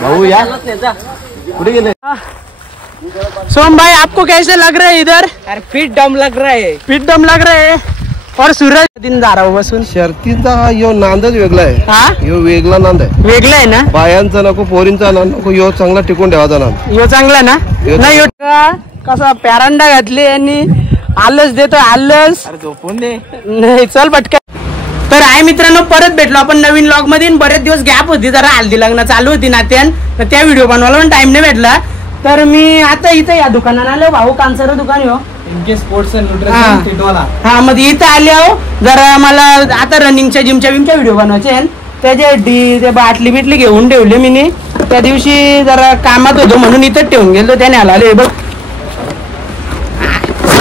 भाऊ या कुठे गेले? सोम भाई आपको कैसे लग रहा है इधर? यार फिट डम लग रहा है, फिट दम लग रहा है. और सूरज दिन जा रहा हो बसून. शर्तीचा यो नांदच वेगळा आहे. हा यो वेगळा नांद आहे. वेगळा आहे ना. बायांचा नको पोरींचा नको, यो चांगला टिकून ठेवायचा नांद. यो चांगला ना. नाही यो कसा पॅरांडा घातली आणि आलस देतो आलस. झोपून दे. नाही चल पटकन. तर आहे मित्रांनो, परत भेटलो आपण नवीन व्लॉग मध्ये. बरेच दिवस गॅप होती, जरा हल्दी लग्न चालू होती नात्यान, तर त्या व्हिडिओ बनवायला पण टाइम नाही भेटला. तर मी आता इथे या दुकानात आलो. भाऊ कांसार दुकान हो, इनके स्पोर्ट्स अँड न्यूट्रिशन टिटवाला. हा मग इथं आले आहो. जरा मला आता रनिंगच्या जिमच्या व्हिडिओ बनवायचे आहे. त्याचे ते बाटली बिटली घेऊन ठेवले मी. त्या दिवशी जरा कामात होतो म्हणून इथंच ठेवून गेलो. त्याने आले बघ,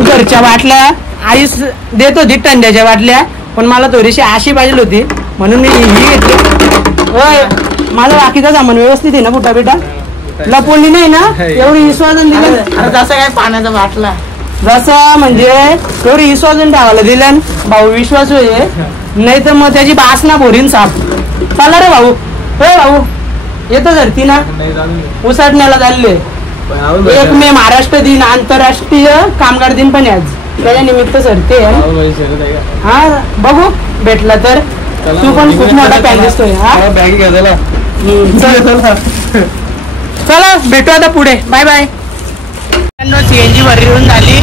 घरच्या बाटल्या आईस देत होती, टंड्याच्या बाटल्या, पण मला थोडीशी आशी पाहिजे होती म्हणून मी ही घेतली. माझा बाकीचा सामान व्यवस्थित आहे ना कुठा बेटा? लपवली नाही ना? एवढी विश्वासन दिलं जसं काय पाण्याचा बाटला, जसं म्हणजे एवढी विश्वासन ठेवायला दिलं. भाऊ विश्वास आहे, नाही तर मग त्याची बास ना भोरीन साप. चला रे भाऊ. हो भाऊ येतो धरती ना. उसाटण्याला चालले. 1 मे महाराष्ट्र दिन, आंतरराष्ट्रीय कामगार दिन पण आज, त्याच्या निमित्त सरते. हा बघू भेटला तर. तू पण खूप मोठा पॅन दिसतोय. बॅग घ्यायला चला भेटू आता पुढे. Bye bye. सीएनजी भरून झाली,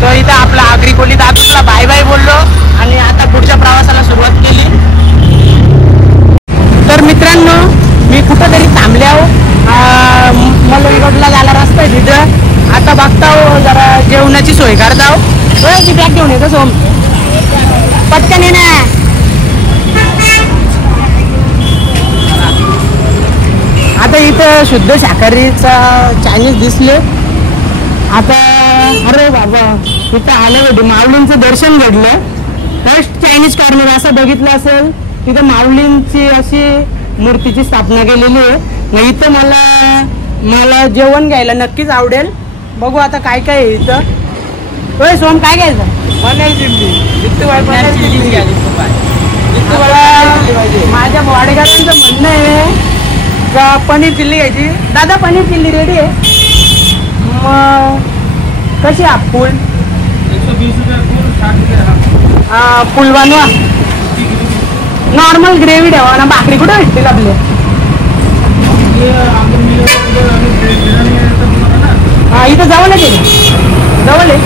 तो इथं आपला आगरी कोली दादूला बाय बाय बोललो आणि आता पुढच्या प्रवासाला सुरुवात केली. तर मित्रांनो मी कुठंतरी थांबले आहो. मलईगडला जायला रस्ता आहे तिथं. आता बघता हो, जरा जेवणाची सोय करता हो. ती बॅग घेऊन येतो सोम, पटकन ये ना. आता इथं शुद्ध शाकाहारीचा चायनीज दिसले. आता अरे बाबा इथं आलं होतं, माऊलींचं दर्शन घडलं. फर्स्ट चायनीज कॉर्नर असं बघितलं असेल, तिथं माऊलींची अशी मूर्तीची स्थापना केलेली आहे. मग इथं मला जेवण घ्यायला नक्कीच आवडेल. बघू आता काय काय आहे इथं. होय सोम काय घ्यायचं? माझ्या वाडेकरांचं म्हणणं आहे का पनीर चिल्ली घ्यायची. दादा पनीर चिल्ली रेडी आहे. मग कशी आहे फुल? 120 रुपये फुल, 60 रुपये फुल बनवा. नॉर्मल ग्रेव्ही ठेवा ना. भाकरी कुठे भेटतील आपले? हा इथं जवळ आहे ते. जवळ आहे,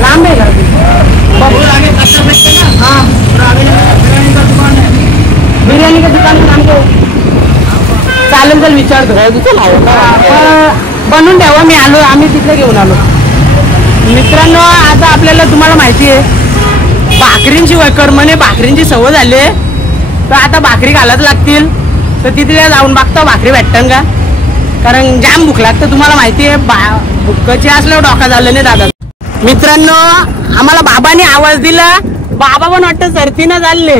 लांब आहे का? हा बिर्याणी का दुकान नामको चालेल. चल विचारतो. बनवून ठेवा, मी आलो, आम्ही तिथे घेऊन आलो. मित्रांनो आता आपल्याला तुम्हाला माहिती आहे भाकरींशिवाय कर्मने भाकरींची सवय झाली आहे. तर आता भाकरी घालाच लागतील. तर तिथे जाऊन बघता भाकरी भेटतं का, कारण जाम भूक लागतं. तुम्हाला माहिती आहे भुक्काची असल्यावर डोका झालं नाही दादा. मित्रांनो आम्हाला बाबाने आवाज दिला. बाबा पण वाटतं सरतीनं चालले.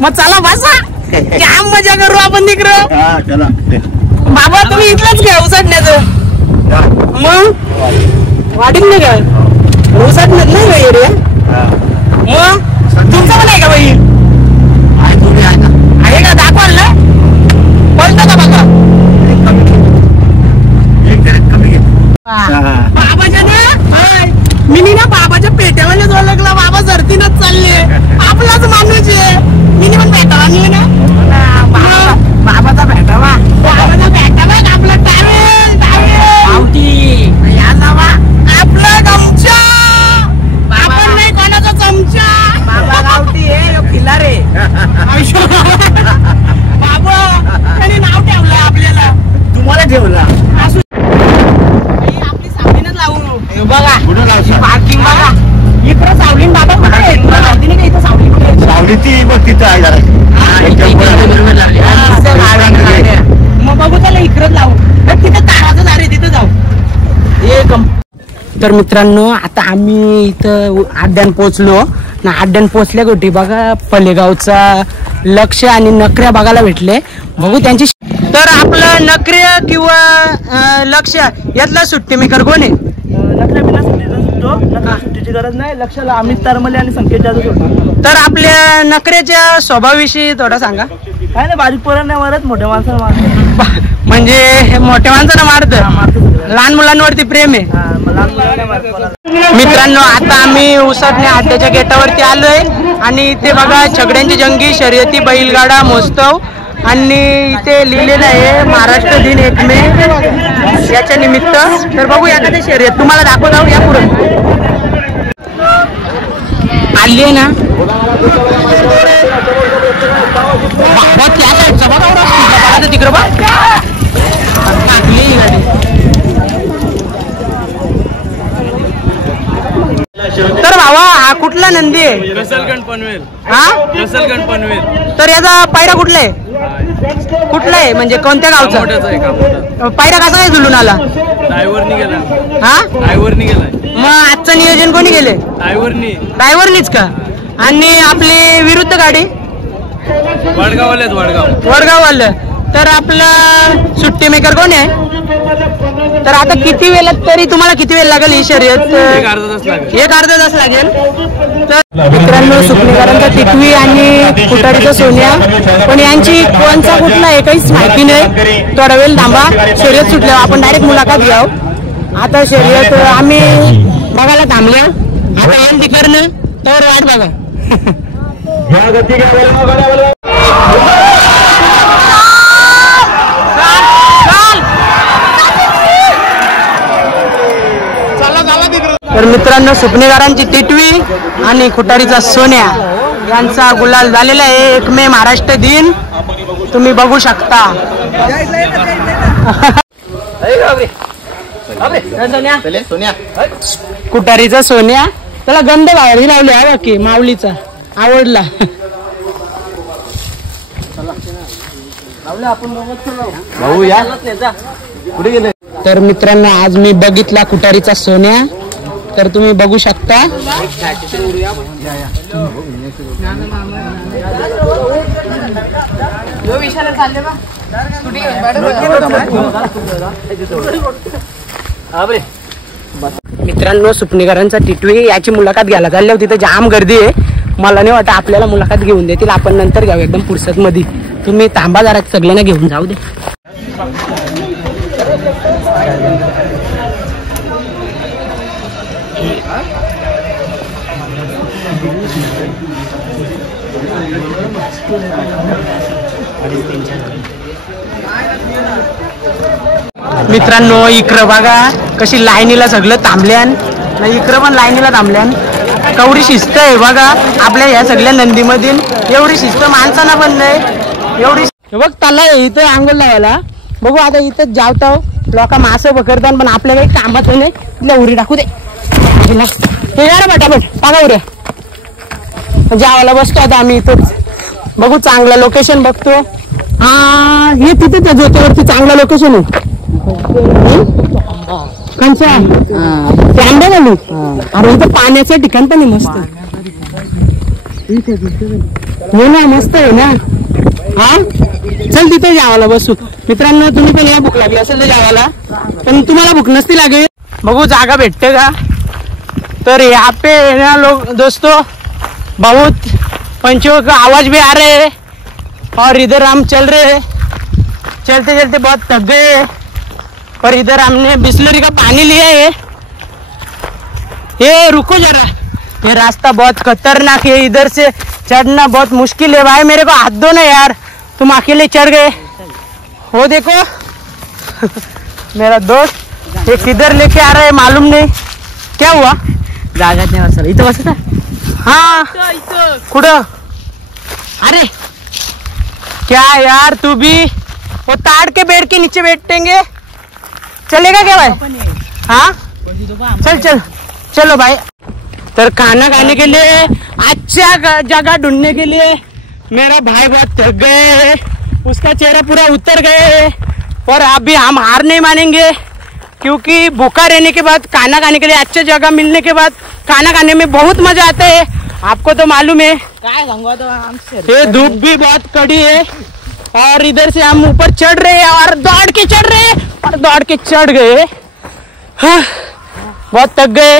मग चला बसा, जाम मजा करू आपण तिकडं. बाबा तुम्ही इथलंच घ्या उसटण्याचं. मग वाढीत नाही का उसटण्यात नाही का एरिया? मग तुमचं पण आहे का बाई? आहे का? दाखवाल ना, बोलतो का बघा. बाबाच्या ना मी ना बाबाच्या पेट्यामध्ये जो लागला. बाबा सरतीनच चालले. आपलाच माणूस आहे. मी पण भेटावा आणले ना. बाबाचा भेटावा, बाबाचा भेटावा. आपला टावेल टावेल या जावा. आपला गमचा आपण नाही कोणाचा चमचा. बाबा गावठी आहे खिल्लार आहे. बाबा त्याने नाव ठेवलंय आपल्याला. तुम्हाला ठेवला आपली सावलीनच लावू. बघा पार्किंग बघा इकडं सावलीन. बाबा कुठे आहे? तुला नाही का इथं सावली कुठे आहे? सावली ती बघ तिथं आहे जरा. मग बघू त्याला इकडं लावू. तिथं ताराचं दार तिथं जाऊ. तर मित्रांनो आता आम्ही इथं आड्यान पोचलो ना. आड्यान पोचल्या गोटी बघा पलेगावचा लक्ष आणि नकऱ्या बघायला भेटले. बघू त्यांची. तर आपलं नकऱ्या किंवा लक्ष यातला सुट्टी मेकर कोण आहे? घाबरायची गरज नाही. लक्षाला अमित तरमले आणि संकेत जाधव. तर आपल्या नखऱ्याच्या स्वभावाविषयी थोडं सांगा. काय नाही, बारीक पोरांना मारत, मोठ्या माणसाला मारत. म्हणजे मोठ्या माणसाला मारत, लहान मुलांवरती प्रेम आहे. मित्रांनो, आता आम्ही उसटणे अड्ड्याच्या गेटावरती आलोय आणि इथे बघा छकड्यांची जंगी शर्यती बैलगाडा महोत्सव आणि इथे लिहिलेलं आहे महाराष्ट्र दिन 1 मे याच्या निमित्त. तर बघू एखादी शर्यत तुम्हाला दाखवतो. या पुढे आली आहे ना तिकडं बघ गाडी. तर भावा हा कुठला नंदी आहे? रसलगंज पनवेल. हा रसलगंज पनवेल. तर याचा पायरा कुठला आहे? कुठला आहे म्हणजे कोणत्या गावचा? पायरा कसा काय झुलून आला? ड्रायव्हरनी गेला. हा ड्रायव्हरनी गेलाय. मग आजचं नियोजन कोणी केले? ड्रायव्हरनीच का? आणि आपली विरुद्ध गाडी वडगाववाले. वडगाववालं. तर आपलं सुट्टी मेकर कोण आहे? तर आता किती वेळ तरी तुम्हाला किती वेळ लागेल ही शर्यत? एक अर्धा तास लागेल. तर मित्रांनो, सुपणेकरांचा टिटवी आणि कुटारीचा सोन्या, पण यांची कोणचा कुठला आहे काहीच माहिती नाही. थोडा वेळ थांबा, शर्यत सुटल्यावर आपण डायरेक्ट मुलाखत घ्याव. आता शर्यत आम्ही बघायला थांबल्या. आता येईल तिकडनं तर वाट बघा. तर मित्रांनो, सुपणेकरांची टिटवी आणि खुटारीचा सोन्या यांचा गुलाल झालेला आहे. 1 मे महाराष्ट्र दिन तुम्ही बघू शकता. कुटारीचा सोन्या त्याला गंध बाहेर लावले आहे बाकी माऊलीचा आवडला. तर मित्रांनो, आज मी बघितला कुटारीचा सोन्या. तर तुम्ही बघू शकता. मित्रांनो, सुपणेकरांचा टिटवी याची मुलाखत घ्यायला चालली होती. तिथे जाम गर्दी आहे. मला नाही वाटत आपल्याला मुलाखत घेऊन देतील. आपण नंतर घ्यावं एकदम फुर्सत मध्ये. तुम्ही थांबा जरा, सगळ्यांना घेऊन जाऊ दे. मित्रांनो, इकडं बघा कशी लाईनीला सगळं थांबल्यान. नाही इकडं पण लाईनीला थांबल्यान. केवढी शिस्त आहे बघा आपल्या या सगळ्या नंदीमधील. एवढी शिस्त माणसांना पण नाही. एवढी बघ त्याला इथं आंघोळ लावायला. बघू आता इथं जावतो. लोक मासे पकडतात पण आपल्या काही कामाचं नाही. तिला उरी टाकू दे. हे ना पटापट टाका उऱ्या. जावाला बसतो आता आम्ही इथंच. बघू चांगलं लोकेशन बघतो. हा हे तिथे त्या जोत्यावरती चांगलं लोकेशन आहे. कंचा आंबे घालू. अरे इथं पाण्याचं ठिकाण पण मस्त हो ना, मस्त आहे ना. हा चल तिथे जावाला बसू. मित्रांनो, तुम्ही पण या भूक लागली असेल तर जावाला, पण तुम्हाला भूक नसती लागेल. बघू जागा भेटते का. तर यहाँ पे ना लोग दोस्तों बहुत पंछियों का आवाज भी आ रहे है और इधर हम चल रहे हैं. चलते चलते बहुत थक गए और इधर हमने बिस्लरी का पानी लिया है. ये रुको जरा, ये रास्ता बहुत खतरनाक है. इधर से चढ़ना बहुत मुश्किल है. भाई मेरे को हाथ दो ना यार, तुम अकेले चढ़ गए. वो देखो मेरा दोस्त ये किधर लेके आ रहा है मालूम नहीं. क्या हुआ? जागा नहीं बसला. इथं बसता. हाँ कुठं? अरे क्या यार, तू भी वो ताड़ के पेड़ के नीचे बैठेंगे. चलेगा क्या भाई? हाँ चल चल चलो भाई. तर खाना खाने के लिए अच्छा जगह ढूंढने के लिए मेरा भाई बहुत थक गए है. उसका चेहरा पूरा उतर गए है. और अभी हम हार नहीं मानेंगे, क्योंकि भूखा रहने के बाद खाना खाने के लिए अच्छी जगह मिलने के बाद खाना खाने में बहुत मजा आता है. आपको तो मालूम है. ये धूप भी बहुत कड़ी है और इधर से हम ऊपर चढ़ रहे हैं और दौड़ के चढ़ रहे हैं और दौड़ के चढ़ गए. हाँ बहुत थक गए.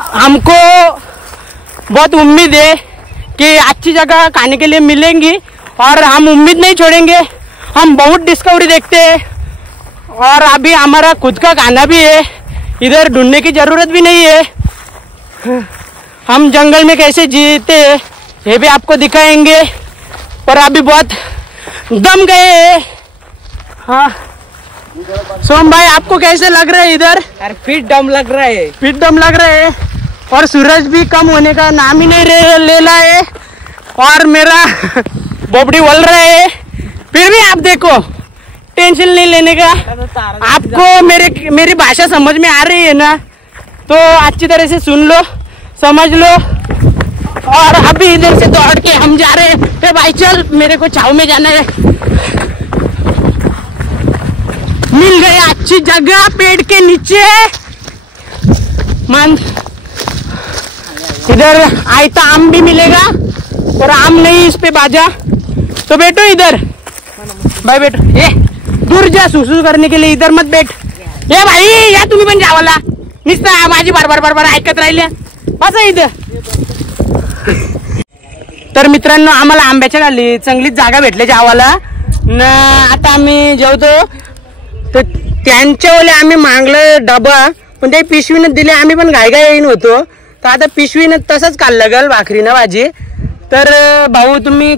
हमको बहुत उम्मीद है कि अच्छी जगह खाने के लिए मिलेंगी और हम उम्मीद नहीं छोड़ेंगे। हम बहुत डिस्कवरी देखते हैं और अभी हमारा खुद का खाना भी है, इधर ढूंढने की जरूरत भी नहीं है। हम जंगल में कैसे जीते हैं ये भी आपको दिखाएंगे, पर अभी बहुत दम गए हैं। हाँ सोम भाई, आपको कैसे लग रहा है इधर? यार फिट दम लग रहा है। फिट दम लग रहे है और सूरज भी कम होने का नाम ही नहीं ले रहा है और मेरा बोबड़ी बोल रहा है। फिर भी आप देखो, टेंशन नहीं लेने का। आपको मेरी भाषा समझ में आ रही है ना, तो अच्छी तरह से सुन लो, समझ लो। और अभी इधर से दौड़ के हम जा रहे हैं। भाई चल, मेरे को छाव में जाना है। मिल गए अच्छी जगह पेड़ के नीचे। मन इधर आयता आम भी मिलेगा और आम नहीं इस पे बाजा, तो बैठो इधर। भाई बैठो, ये दूर जा सुसू करने के लिए, इधर मत बैठ। ये भाई या तुम्ही पण जावाला नुसतं माझी बार ऐकत राहिले, बसा इथं। तर मित्रांनो, आम्हाला आंब्याच्या खाली चांगलीच जागा भेटली जावाला न। आता आम्ही जेवतो, तर त्यांच्या ओले आम्ही मागलं डबा, पण ते पिशवीनं दिले। आम्ही पण घाई येईन होतो, तर आता पिशवीनं तसंच खाल्लं गल भाकरीनं भाजी। तर भाऊ तुम्ही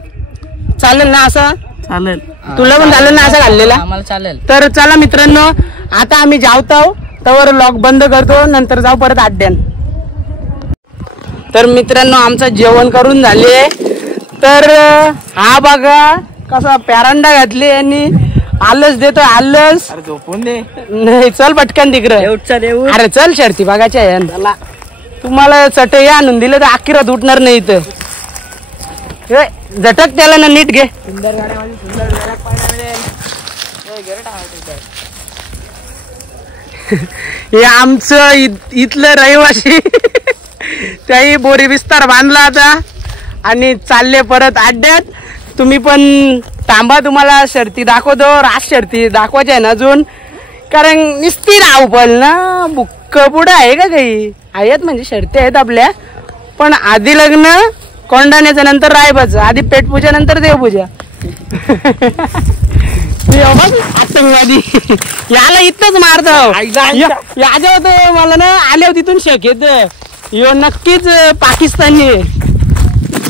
चालेल ना असं? चालेल, तुला पण चालेल ना असं खाल्लेला? आम्हाला चालेल। तर चला मित्रांनो, आता आम्ही जावतो, त्यावर लॉक बंद करतो, नंतर जाऊ परत अड्ड्यान। तर मित्रांनो, आमचं जेवण करून झाले। तर हा बघा कसा पॅरांडा घातली आणि आलस देतो, आलस। अरे झोपून दे, नाही चल पटकन तिकडे। अरे चल, शर्ती बघायच्या आहे। तुम्हाला चटई आणून दिलं तर अख्खीरात उठणार नाही इथं। झटक त्याला ना, नीट घे। हे आमचं इथलं रहिवासी त्याही बोरी विस्तार बांधला आता आणि चालले परत अड्ड्यात। तुम्ही पण थांबा, तुम्हाला शर्ती दाखवतो। रास शर्ती दाखवायच्या आहे ना अजून, कारण नुसती धावपळ ना, बुक्क पुढं आहे का काही? आहेत म्हणजे शर्ती आहेत आपल्या, पण आधी लग्न कोंडाण्याचं, नंतर रायबाचं, आधी पेटपूजा नंतर देवपूजा। आतंकवादी याला इथंच मारतो। याच्या होतं मला ना, आल्यावर तिथून शक येत यो नक्कीच पाकिस्तानी आहे।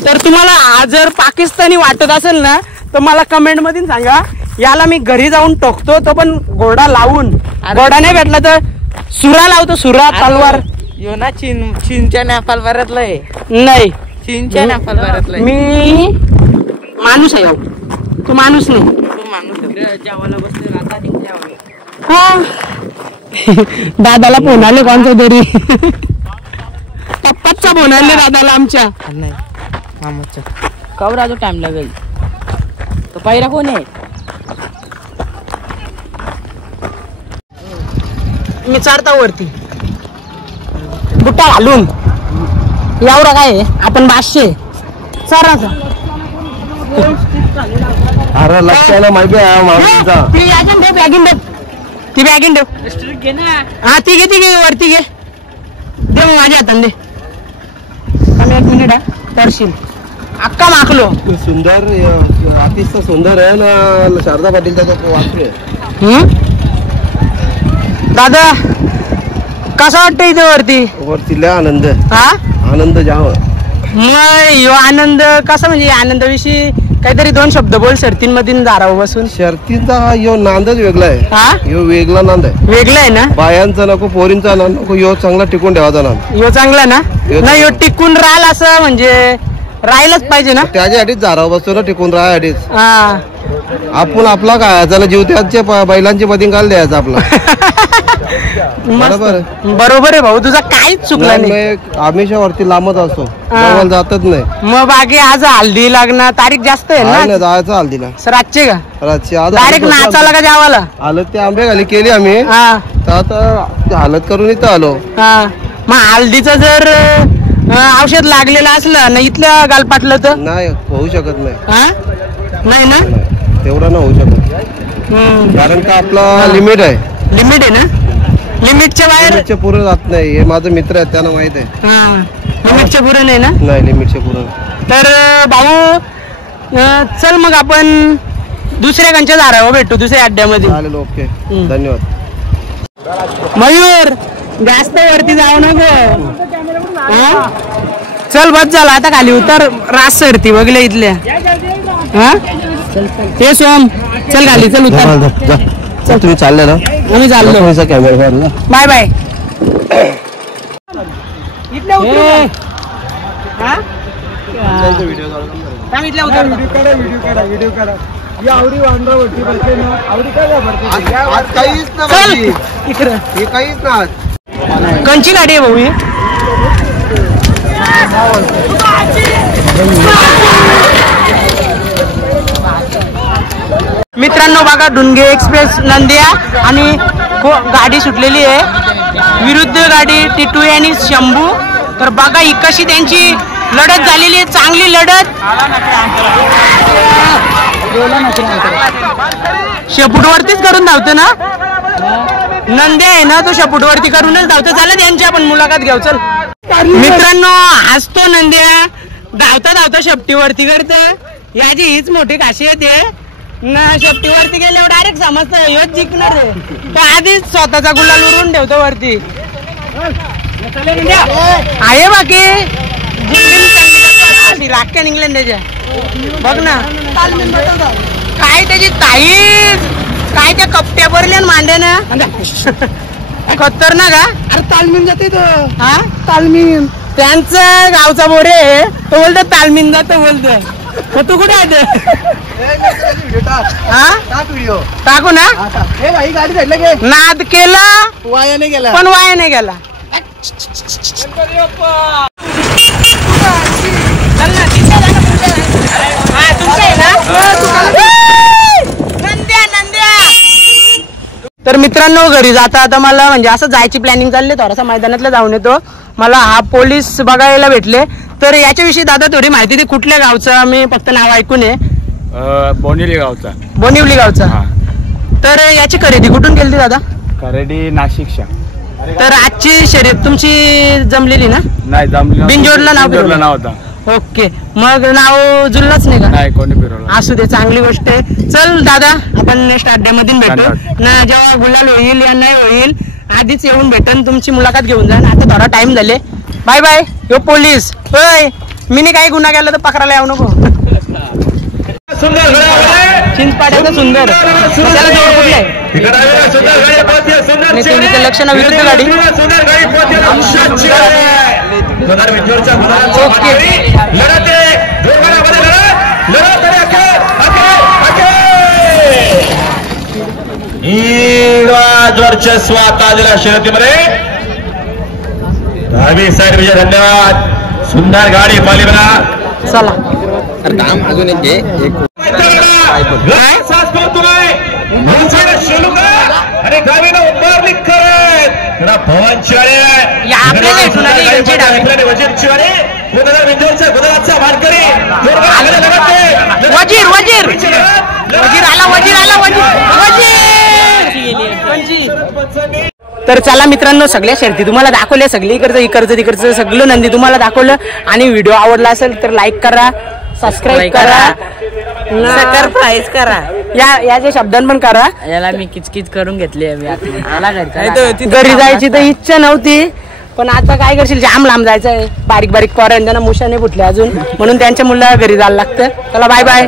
तर तुम्हाला जर पाकिस्तानी वाटत असेल ना, तर मला कमेंट मध्ये सांगा। याला मी घरी जाऊन टोकतो, तो पण घोडा लावून। घोडा नाही भेटला तर सुरा लावतो, सुरा तलवार। यो ना चीनच्या नेपाल भारतला आहे। नाही, चीनच्या नेपाल भारतला आहे। मी माणूस आहे, तू माणूस नाही। तू माणूस जेवायला बसले आता दादाला फोन आले कोणता तरी, पप्पाचा फोन आले दादाला आमच्या। नाही मामाचा कवर अजून टाइम लागेल। तो पायरा कोण आहे? मी चढता वरती बुट्टा घालून। एवढा काय आपण 500 चाराचा। अरे लक्षाला माहिती आहे माणूसचा। ती बॅगिन ठेव, घे ना। हा ती घे वरती घे, दे मग माझ्या हाताने दे। कमी 1 मिनिट करशील अक्का माखलो। सुंदर आतिशचा सुंदर आहे ना, शारदा पाटीलचा तो वाचतोय। दादा कसं वाटतं इथे वरती लय आनंद, हा आनंद जाव। मग यो आनंद कसा, म्हणजे आनंदाविषयी काहीतरी 2 शब्द बोल शर्तींमध्ये दारावर बसून। शर्तींचा हा यो नांदच वेगळा आहे। हा यो वेगळा नांद आहे, वेगळा आहे ना। बायांचा नको, पोरींचा नको, यो चांगला टिकून ठेवायचा नांद। यो चांगला ना, नाही यो टिकून राहाल असं म्हणजे राहिलंच पाहिजे ना। त्याच्यासाठीच दारावर बसतो ना, टिकून राहायसाठीच। हा आपण आपला काय त्याला जीव त्याच्या बैलांची बदिंगाल द्यायचा आपला। बरोबर आहे भाऊ, तुझा काहीच चुकला नाही। आम्ही वरती लांबच असतो, जवळ जातच नाही। मग बाकी आज हल्दी लग्न तारीख जास्त आहे ना, जायचं हल्दीला रातचे का? रातची डायरेक्ट नाचाला का जावाला? हालत ते आंबे खाली केली आम्ही, हा तर आता हालत करून इथं आलो। हा, मग हल्दीचं जर औषध लागलेलं असलं ना इथल्या गालपाटलं तर नाही होऊ शकत नाही। हा नाही ना, तेवढा नाही होऊ शकत, कारण का आपला लिमिट आहे। लिमिट आहे ना। लिमिटच्या बाहेर लिमिटच्या पुढे जात नाही. हे माझं मित्र आहे, त्यांना माहित आहे. हा लिमिटच्या पुढे नाही ना. नाही लिमिटच्या पुढे. तर भाऊ चल मग आपण दुसऱ्या कंच्या दारावर भेटू दुसऱ्या अड्ड्यामध्ये. चालेल ओके धन्यवाद. मयूर जास्त वरती जाऊ नको. चल बस झाला आता खाली उतर. रास सरती बघले इथल्या. हा ते सोम चल खाली चल उतर. चल तुम्ही चालले ना. आम्ही चाललो. Camera bye bye. कंची गाडी आहे भाऊ ही. मित्रांनो बघा डुंगे एक्सप्रेस नंदिया आणि गाडी सुटलेली आहे. विरुद्ध गाडी टिटू आणि शंभू. तर बघा ही कशी त्यांची लढत झालेली आहे. चांगली लढत. शेपूटवरतीच करून धावतो ना नंद्या आहे ना. तो शेपूटवरती करूनच धावतो. चालेल त्यांची आपण मुलाखत घेऊ. चल मित्रांनो हसतो नंद्या. धावता धावता शेपटीवरती करत. याची हीच मोठी खासियत आहे ना. शेपटीवरती गेल्यावर डायरेक्ट समजतं ह्योच जिंकणार आहे. तो आधीच स्वतःचा गुलाल उडवून ठेवतो वरती. आहे बाकी राख्या इंग्लंड त्याच्या. बघ ना काय त्याची ताईच काय त्या कपट्या भरल्या मांडे ना. खतरनाक का. अरे तालमीन जाते तो. हा तालमीन त्यांचा गावचा बोरे तो बोलतो तालमीन जातो बोलतो. तू कुठे आहे. टाकू ना. नाद केला वाया नाही गेला पण वाया नाही गेला. तर मित्रांनो घरी जाता आता मला म्हणजे असं जायची प्लॅनिंग चालली. थोडासा मैदानातला जाऊन येतो. मला हा पोलीस बघायला भेटले. तर याच्याविषयी दादा थोडी माहिती दे. कुठल्या गावचं. मी फक्त नाव ऐकून आहे. बोनिवली गावचा. बोनिवली गावचा. तर याची खरेदी कुठून केली दादा. खरेदी नाशिकच्या. तर आजची शर्यत तुमची जमलेली ना. नाही जमली. बिनजोडला नाव बिनजोडला नाव होता. ओके मग नाव जुळलंच नाही का. नाही कोणी फिरवलं. असू दे चांगली गोष्ट आहे. चल दादा आपण नेक्स्ट अड्ड्यामधून भेटू ना. जेव्हा गुलाल होईल या नाही होईल आधीच येऊन भेटन. तुमची मुलाखत घेऊन जा. आता थोडा टाइम झाले. Bye bye. यो पोलीस होय मी काही गुन्हा केला तर पकडायला येऊ नको. चिंचपाड्याचं सुंदर त्याला जवळ कुठलं आहे. लक्षणा विरुद्ध गाडी. वर्चस्व आता आलेल्या शर्यतीमध्ये 10वी साईड विजय. धन्यवाद. सुंदर गाडी पाली बना. चला अजून एक आणि डावीनं उभारली करत पवन चिवाडे. वजीर चिवाडे गुजरातचा मानकरी. वजीर वजीर वजीर आला. वजीर आला. वजीर. तर चला मित्रांनो सगळ्या शर्ती तुम्हाला दाखवल्या. सगळी इकडचं तिकडचं सगळं नंदी तुम्हाला दाखवलं. आणि व्हिडिओ आवडला असेल तर लाईक करा सबस्क्राईब करा सरप्राईज करा. याच्या शब्दान पण करा. याला मी किचकिच करून घेतली. घरी जायची तर इच्छा नव्हती पण आता काय करशील. जाम लांब जायचं आहे. बारीक पोरं त्यांना मुशाने फुटले अजून म्हणून त्यांच्या मुलाला घरी जायला लागतं. चला बाय बाय.